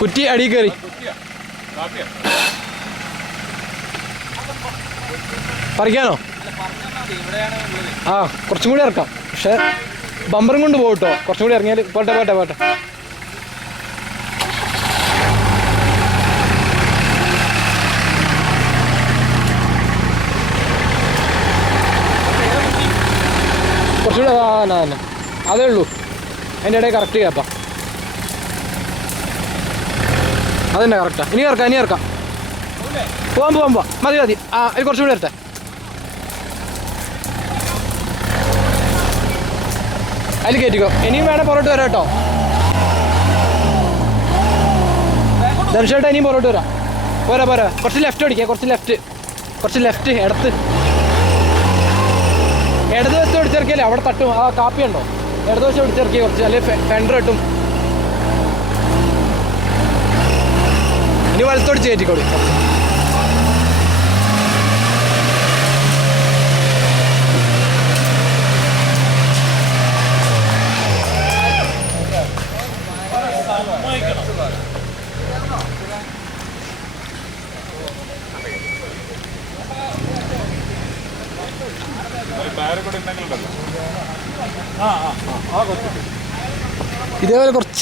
കുറ്റി അടി കയറി. പറിക്കാനോ? ആ കുറച്ചും കൂടി ഇറക്കാം. പക്ഷെ ബമ്പറും കൊണ്ട് പോകട്ടോ. കുറച്ചും കൂടി ഇറങ്ങിയാൽ പോട്ടെ പോട്ടെ പോട്ടെ. കുറച്ചുകൂടെ തന്നെ അതേ ഉള്ളൂ. അതിൻ്റെ ഇടയിൽ കറക്റ്റ് ചെയ്യാപ്പാ. അതന്നെ കറക്റ്റാ. ഇനി ഇറക്കാം. പോവാം മതി. ആ ഇത് കുറച്ചും കൂടി വരട്ടെ. അതിൽ കയറ്റിക്കോ. ഇനിയും വേണേൽ പുറത്തോട്ട് വരാം കേട്ടോ. ധനുഷേട്ടാ ഇനിയും പുറത്തോട്ട് വരാം. പോരാ. കുറച്ച് ലെഫ്റ്റ് ഓടിക്കാം. കുറച്ച് ലെഫ്റ്റ് ഇടത് വശത്ത് ഓടിച്ചിറക്കിയാലേ അവിടെ തട്ടും. ആ കാപ്പി ഉണ്ടോ? ഇടത് വശം ഓടിച്ചിറക്കിയ കുറച്ച്, അല്ലെങ്കിൽ ഫെൻഡർ കിട്ടും. ഇനി വലത്തോടിച്ച് കയറ്റിക്കോളി. ഇതേപോലെ കുറച്ച്